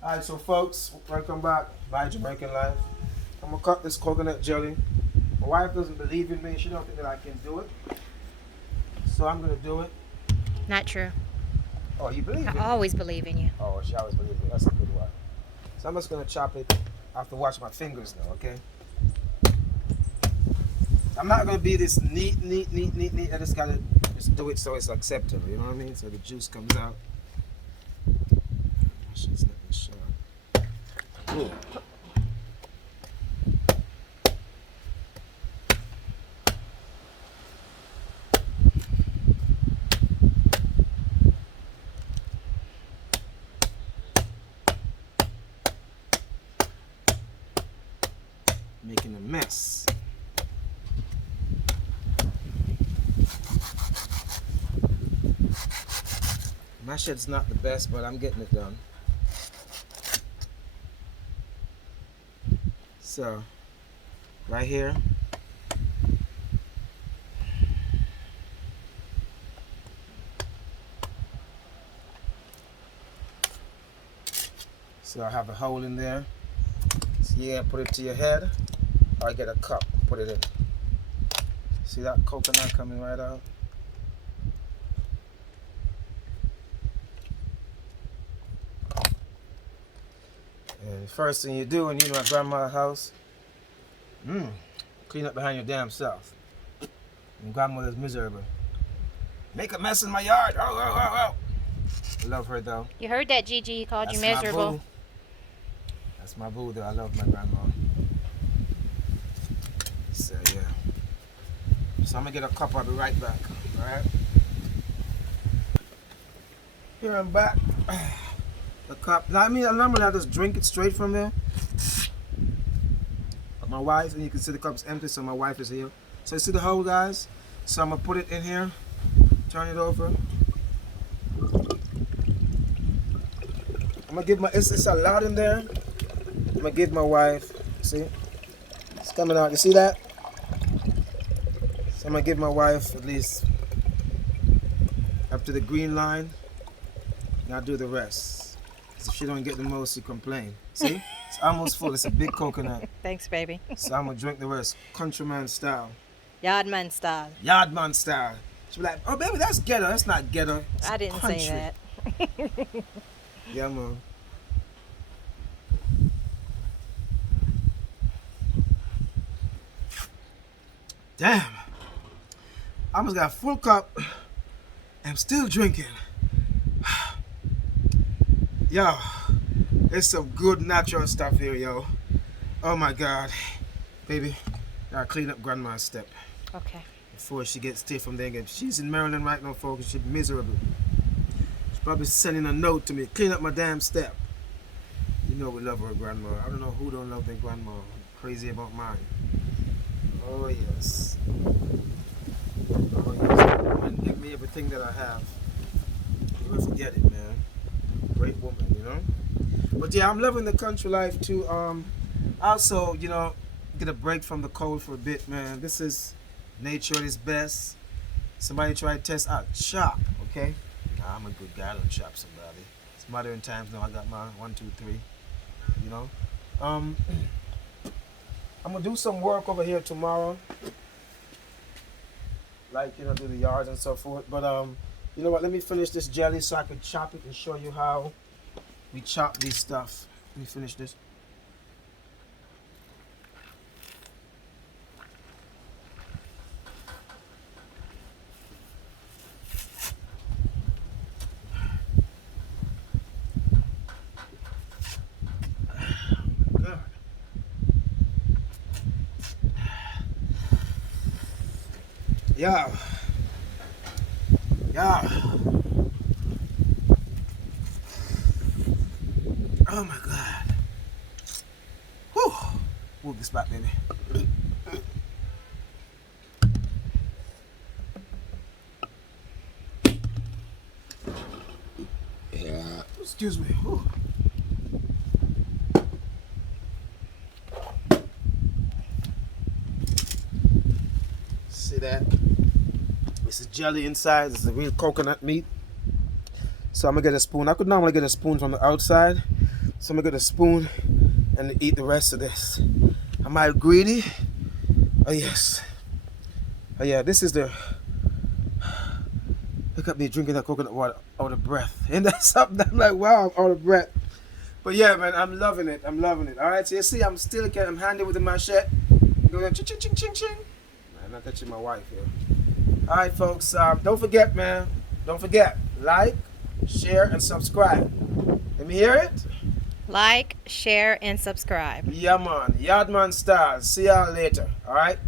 Alright, so folks, welcome back. My Jamaican life. I'm gonna cut this coconut jelly. My wife doesn't believe in me. She don't think that I can do it. So I'm gonna do it. Not true. Oh, you believe I in me? always believe in you. Oh, she always believes me. That's a good one. So I'm just gonna chop it. I have to wash my fingers now, okay? I'm not gonna be this neat. I just gotta just do it so it's acceptable. You know what I mean? So the juice comes out. Shit's not sure. Ooh. Making a mess. My shit's not the best, but I'm getting it done. So, right here. So I have a hole in there. So yeah, put it to your head. Or get a cup, put it in. See that coconut coming right out? And the first thing you do when you're in my grandma's house, clean up behind your damn self. And grandmother's miserable. Make a mess in my yard. Oh. I love her though. You heard that, Gigi? He called you That's my miserable. boo. That's my boo though. I love my grandma. So yeah. So I'm gonna get a cup. I'll be right back. Alright. Here I'm back. The cup. Now I mean normally I just drink it straight from there. But my wife, and you can see the cup's empty, so my wife is here. So you see the hole, guys? So I'm gonna put it in here, turn it over. I'm gonna give my it's a lot in there. I'm gonna give my wife, see? It's coming out. You see that? So I'm gonna give my wife at least up to the green line. And I'll do the rest. 'Cause if she don't get the most, she complain. See? It's almost full. It's a big coconut. Thanks, baby. So I'm gonna drink the rest. Countryman style. Yardman style. Yardman style. She'll be like, oh baby, that's ghetto. That's not ghetto. It's I didn't country. say that. Yeah, man. Damn. I almost got a full cup. I'm still drinking. Yo, it's some good natural stuff here, yo. Oh my God. Baby, gotta clean up grandma's step Okay. before she gets stiff from there again. She's in Maryland right now, folks. She's miserable. She's probably sending a note to me. Clean up my damn step. You know we love her grandma. I don't know who don't love their grandma. I'm crazy about mine. Oh yes. Oh yes. And give me everything that I have. You will forget it, man. Great woman, you know. But yeah, I'm loving the country life too. Also, you know, get a break from the cold for a bit, man. This is nature at its best. Somebody try to test out chop, okay? Nah, I'm a good guy. I don't chop somebody. It's modern times now. I got my 1, 2, 3. You know. I'm gonna do some work over here tomorrow. Like, you know, do the yards and so forth. But you know what? Let me finish this jelly so I can chop it and show you how we chop these stuff. Let me finish this. God. Yeah. Yeah. Oh my God. Whew. Move this back, baby. Yeah. Excuse me. Whew. See that? This is jelly inside. This is real coconut meat. So I'm gonna get a spoon. I could normally get a spoon from the outside, So I'm gonna get a spoon and eat the rest of this. Am I greedy? Oh yes. Oh yeah, this is the... Look at me drinking that coconut water out of breath. And that's something I'm like, wow, I'm out of breath. But yeah, man, I'm loving it. I'm loving it. All right, so you see, I'm handy with the machete. Going ching, ching, ching, ching, ching. I'm not touching my wife here. All right, folks, don't forget, man. Don't forget, like, share, and subscribe. Let me hear it. Like, share, and subscribe. Yeah, man. Yardman Stars. See y'all later. All right.